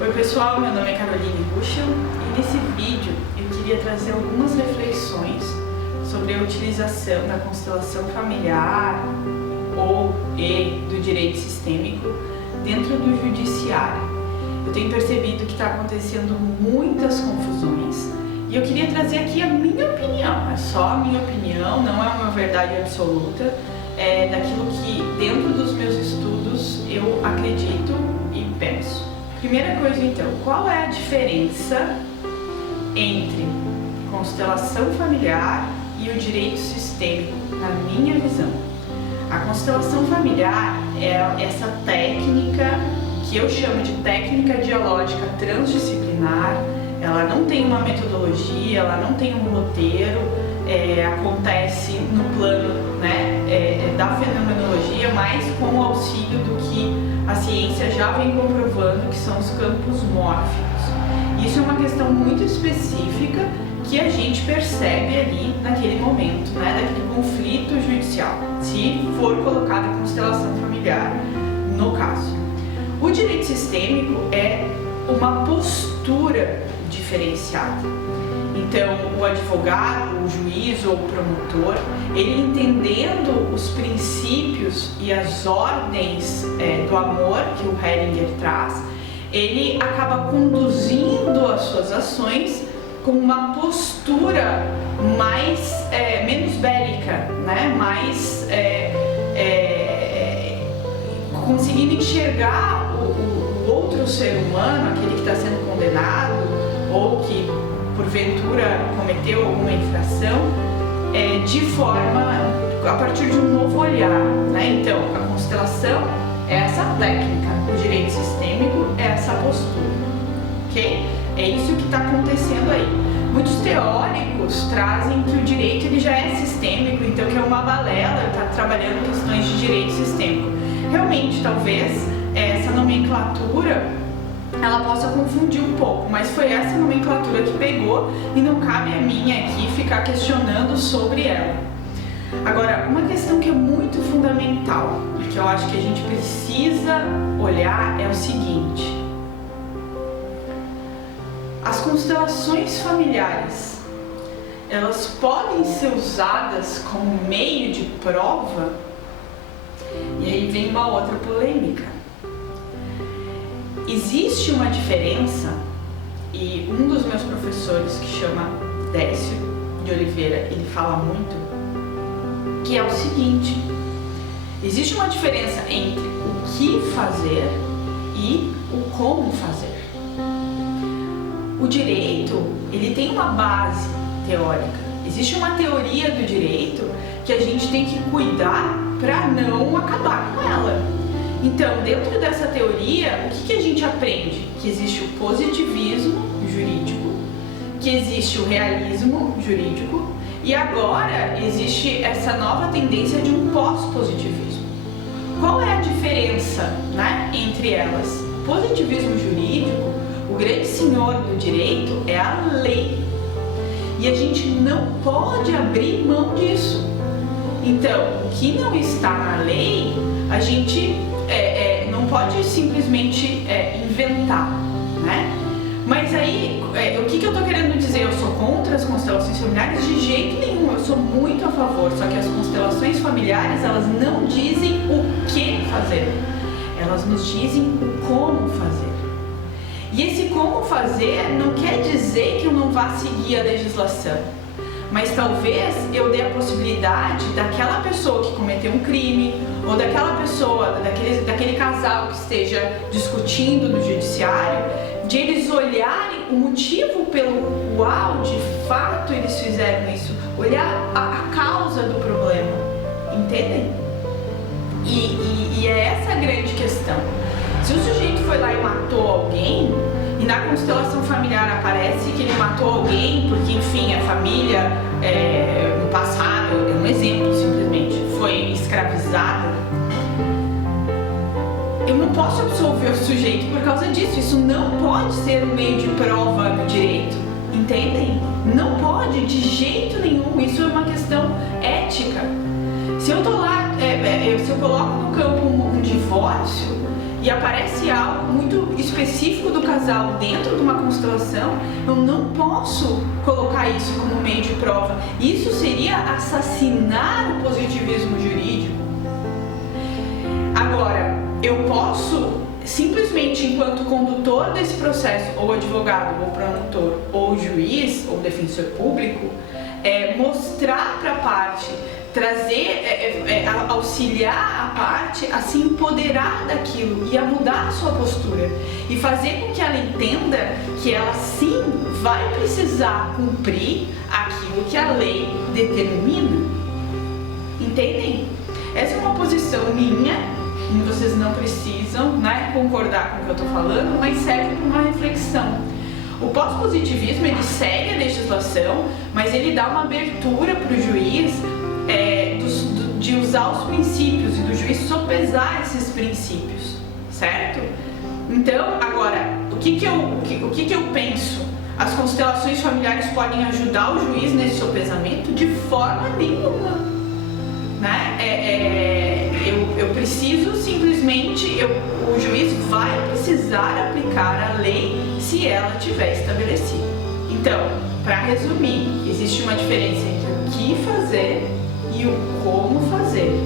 Oi pessoal, meu nome é Caroline Buchel e nesse vídeo eu queria trazer algumas reflexões sobre a utilização da constelação familiar e do direito sistêmico dentro do judiciário. Eu tenho percebido que está acontecendo muitas confusões e eu queria trazer aqui a minha opinião, é só a minha opinião, não é uma verdade absoluta, é daquilo que dentro dos meus estudos eu acredito e penso. Primeira coisa então, qual é a diferença entre constelação familiar e o direito sistêmico, na minha visão? A constelação familiar é essa técnica que eu chamo de técnica dialógica transdisciplinar. Ela não tem uma metodologia, ela não tem um roteiro, acontece no plano da fenomenologia, mas com o auxílio do que a ciência já vem comprovando, que são os campos mórficos. Isso é uma questão muito específica que a gente percebe ali naquele momento, daquele conflito judicial, se for colocada a constelação familiar no caso. O direito sistêmico é uma postura diferenciada. Então, o advogado, o juiz ou o promotor, ele entendendo os princípios e as ordens do amor que o Hellinger traz, ele acaba conduzindo as suas ações com uma postura menos bélica, mais conseguindo enxergar o outro ser humano, aquele que está sendo condenado ou que porventura cometeu alguma infração, de forma a partir de um novo olhar, Então, a constelação é essa técnica, o direito sistêmico é essa postura, ok? É isso que está acontecendo aí. Muitos teóricos trazem que o direito ele já é sistêmico, então que é uma balela estar trabalhando questões de direito sistêmico. Realmente, talvez essa nomenclatura ela possa confundir um pouco, mas foi essa nomenclatura que pegou e não cabe a mim aqui ficar questionando sobre ela. Agora, uma questão que é muito fundamental e que eu acho que a gente precisa olhar é o seguinte: as constelações familiares, elas podem ser usadas como meio de prova? E aí vem uma outra polêmica. Existe uma diferença, e um dos meus professores, que chama Décio de Oliveira, ele fala muito, que é o seguinte: existe uma diferença entre o que fazer e o como fazer. O direito, ele tem uma base teórica, existe uma teoria do direito que a gente tem que cuidar para não acabar com ela. Então, dentro dessa teoria, o que a gente aprende? Que existe o positivismo jurídico, que existe o realismo jurídico e agora existe essa nova tendência de um pós-positivismo. Qual é a diferença, entre elas? O positivismo jurídico, o grande senhor do direito é a lei e a gente não pode abrir mão disso. Então, o que não está na lei, a gente não pode simplesmente inventar, Mas aí, o que eu estou querendo dizer? Eu sou contra as constelações familiares? De jeito nenhum, eu sou muito a favor, só que as constelações familiares, elas não dizem o que fazer, elas nos dizem o como fazer. E esse como fazer não quer dizer que eu não vá seguir a legislação, mas talvez eu dê a possibilidade daquela pessoa que cometeu um crime ou daquela pessoa, daquele casal que esteja discutindo no judiciário, de eles olharem o motivo pelo qual de fato eles fizeram isso, olhar a causa do problema, entendem? E é essa a grande questão. Se o sujeito foi lá e matou alguém, e na constelação familiar aparece que ele matou alguém porque, enfim, a família no passado, é um exemplo simplesmente, foi escravizada, eu não posso absolver o sujeito por causa disso. Isso não pode ser um meio de prova no direito, entendem? Não pode, de jeito nenhum. Isso é uma questão ética. Se eu tô lá, se eu coloco no campo um divórcio e aparece algo muito... Isso específico do casal dentro de uma constelação, eu não posso colocar isso como meio de prova. Isso seria assassinar o positivismo jurídico. Agora, eu posso simplesmente, enquanto condutor desse processo, ou advogado, ou promotor, ou juiz, ou defensor público, mostrar para a parte, trazer, auxiliar a parte a se empoderar daquilo e a mudar a sua postura e fazer com que ela entenda que ela sim vai precisar cumprir aquilo que a lei determina. Entendem? Essa é uma posição minha. Vocês não precisam, né, concordar com o que eu estou falando, mas serve para uma reflexão. O pós-positivismo, ele segue a legislação, mas ele dá uma abertura para o juiz de usar os princípios e do juiz sopesar esses princípios, certo? Então, agora, o que eu penso? As constelações familiares podem ajudar o juiz nesse sopesamento? De forma nenhuma, né? Eu preciso simplesmente, o juiz vai precisar aplicar a lei se ela tiver estabelecida. Então, para resumir, existe uma diferença entre o que fazer e o como fazer.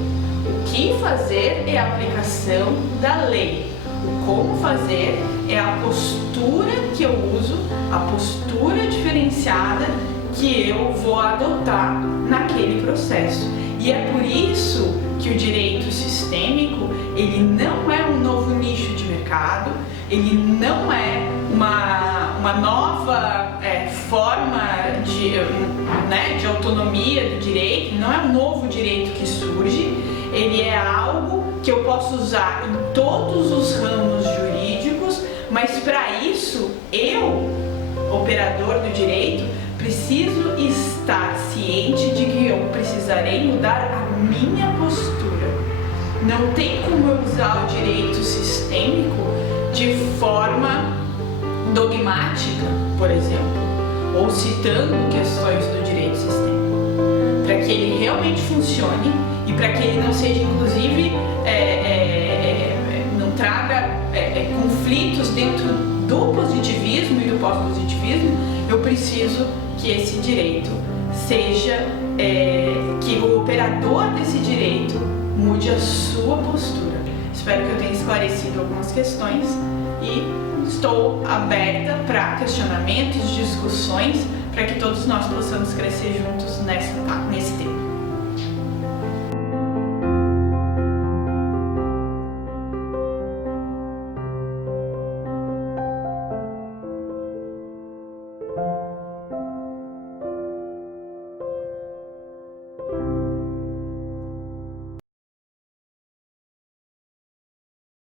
O que fazer é a aplicação da lei. O como fazer é a postura que eu uso, a postura diferenciada que eu vou adotar naquele processo. E é por isso que o direito sistêmico, ele não é um novo nicho de mercado, ele não é uma nova forma de autonomia do direito, não é um novo direito que surge, ele é algo que eu posso usar em todos os ramos jurídicos, mas para isso, eu, operador do direito, preciso estar ciente de que eu precisarei mudar a minha postura. Não tem como eu usar o direito sistêmico de forma dogmática, por exemplo, ou citando questões do direito sistêmico. Para que ele realmente funcione e para que ele não seja, inclusive, não traga conflitos dentro do positivismo e do pós-positivismo, eu preciso que esse direito seja, que o operador desse direito mude a sua postura. Espero que eu tenha esclarecido algumas questões e estou aberta para questionamentos, discussões, para que todos nós possamos crescer juntos nesse tema.